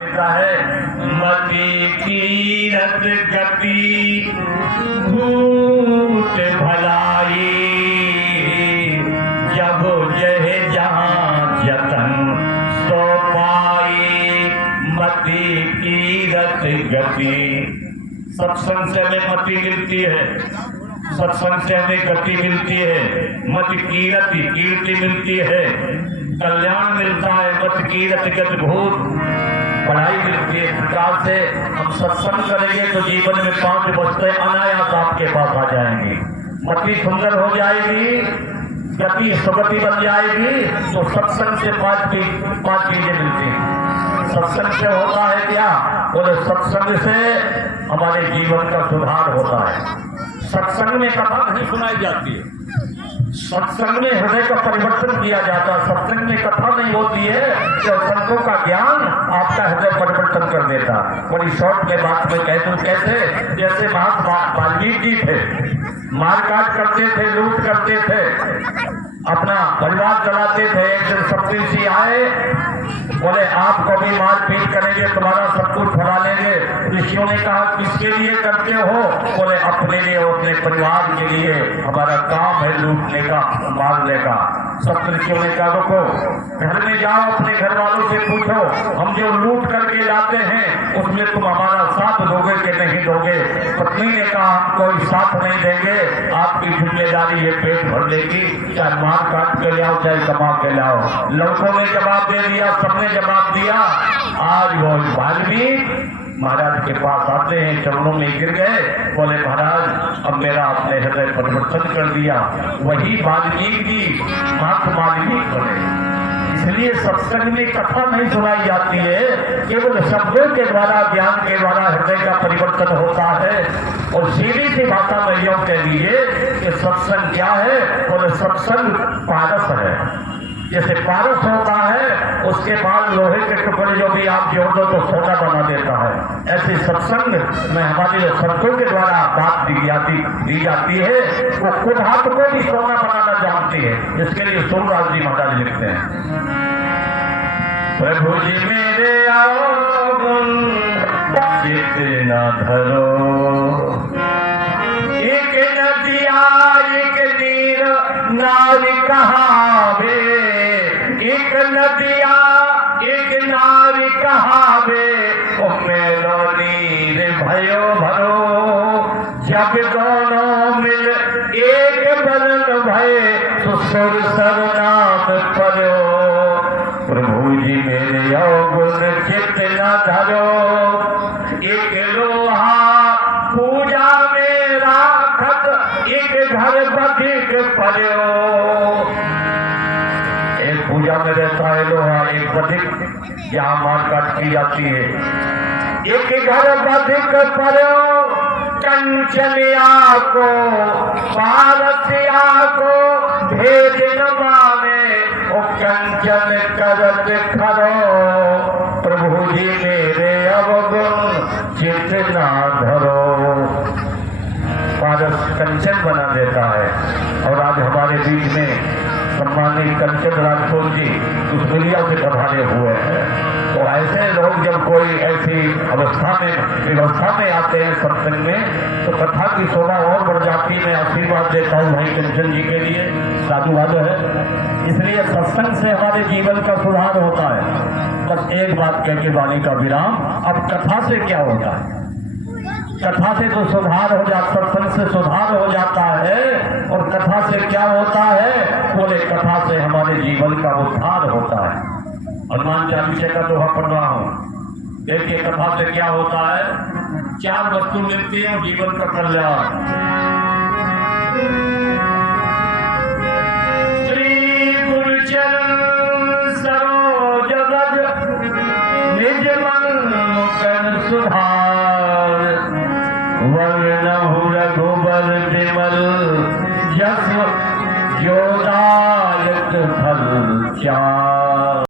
है मति कीरत गति भूत भलाई जब जह जहाँ जतन सो पाई मति कीरत गति। सत्संग से हमें मति मिलती है, सत्संग से हमें गति मिलती है, मति कीरति कीर्ति मिलती है, कल्याण मिलता है, मत कीरत गति भूत पढ़ाई मिलती है। प्रकार से हम सत्संग करेंगे तो जीवन में 5 वस्तुएं अनायास आपके पास आ जाएंगी। मति सुंदर हो जाएगी, गति सुगति बन जाएगी। तो सत्संग से 5 चीजें मिलती हैं। सत्संग से होता है क्या? बोले सत्संग से हमारे जीवन का सुधार होता है। सत्संग में कथा नहीं सुनाई जाती है, सत्संग में हृदय का परिवर्तन किया जाता है। सत्संग में कथा नहीं होती है कि संतों का ज्ञान आपका हृदय परिवर्तन कर देता। बड़ी शॉर्ट में बात में कहते कैसे, जैसे महात्मा वाल्मीकि थे, मारकाट करते थे, लूट करते थे, अपना परिवार चलाते थे। एक दिन सप्तऋषि आए, बोले आपको भी मारपीट करेंगे, तुम्हारा सब कुछ भरा लेंगे। ऋषियों ने कहा किसके लिए करते हो? बोले अपने लिए, अपने परिवार के लिए, हमारा काम है लूटने का, मारने का। सप्तऋषियों ने कहा रुको, घर में जाओ, अपने घर वालों से पूछो, हम जो लूट करके लाते हैं उसमें तुम हमारा साथ दोगे कि नहीं दोगे? पत्नी ने कहा हम कोई साथ नहीं देंगे, आपकी जिम्मेदारी है पेट भरने की, चाहे मार काट के लाओ चाहे कमा के लाओ। लड़कों ने जवाब दे दिया, सबने जवाब दिया। आज वो वाल्मीकि महाराज के पास आते हैं, चरणों में गिर गए, बोले महाराज अब मेरा अपने हृदय परिवर्तन कर दिया। वही वाल्मीकि महात्मा वाल्मीकि बने। इसलिए सत्संग में कथा नहीं सुनाई जाती है, केवल शब्दों के द्वारा, ज्ञान के द्वारा हृदय का परिवर्तन होता है। और सीधी सी भाषा में योग कह दीजिए कि सत्संग क्या है? बोले सत्संग पारस है। जैसे पारस होता है उसके बाद लोहे के टुकड़े जो भी आप जोड़ दो तो सोना बना देता है। ऐसे सत्संग में हमारे संतों के द्वारा बात दी जाती है, वो खुद हाथ को भी सोना बनाना जानती है। इसके लिए सूरदास जी महाराज लिखते हैं, प्रभु जी मेरे आओ गुण जितना धरो, एक नदिया एक नीर नारी कहावे, एक नदिया एक नारी कहावे, मेलो नीर भयो भरो, जब दोनों मिल एक बदन भय तो सुर सरनाम परो। प्रभु जी मेरे अवगुण चित्त न धरो, एक लोहा पूजा में राखत, एक घर बधिक परो। एक पूजा में रहता है लोहा, एक बधिक यहाँ मारकाट की जाती है। एक घर बधिक परो, कंचनिया को पारसिया को भेज न माने, ओ कंचन करत खरो। प्रभु जी मेरे अवगुण चित्त ना धरो। पारस कंचन बना देता है। और आज हमारे बीच में सम्मानित कंचन राठौर जी उस दुनिया से पधारे हुए हैं। तो ऐसे लोग जब कोई ऐसी व्यवस्था में आते हैं सत्संग में, तो कथा की शोभा और बढ़ जाती है। मैं आशीर्वाद देता हूँ भाई कंचन जी के लिए, साधुवाद है। इसलिए सत्संग से हमारे जीवन का सुधार होता है। बस एक बात कह के वाणी का विराम। अब कथा से क्या होता है? कथा से तो सुधार हो जाता, सत्संग से सुधार हो जाता है। और कथा से क्या होता है? बोले कथा से हमारे जीवन का उद्धार होता है। हनुमान चालीसा का दोहा पढ़ रहा हूँ। देखिए कथा से क्या होता है? 4 वस्तु मिलती है जीवन का कल्याण। श्री गुरुचरण सरोज रज निज मन मुकुर सुधार, वर्णहु रघुबर विमल जस जोदायक फल चार।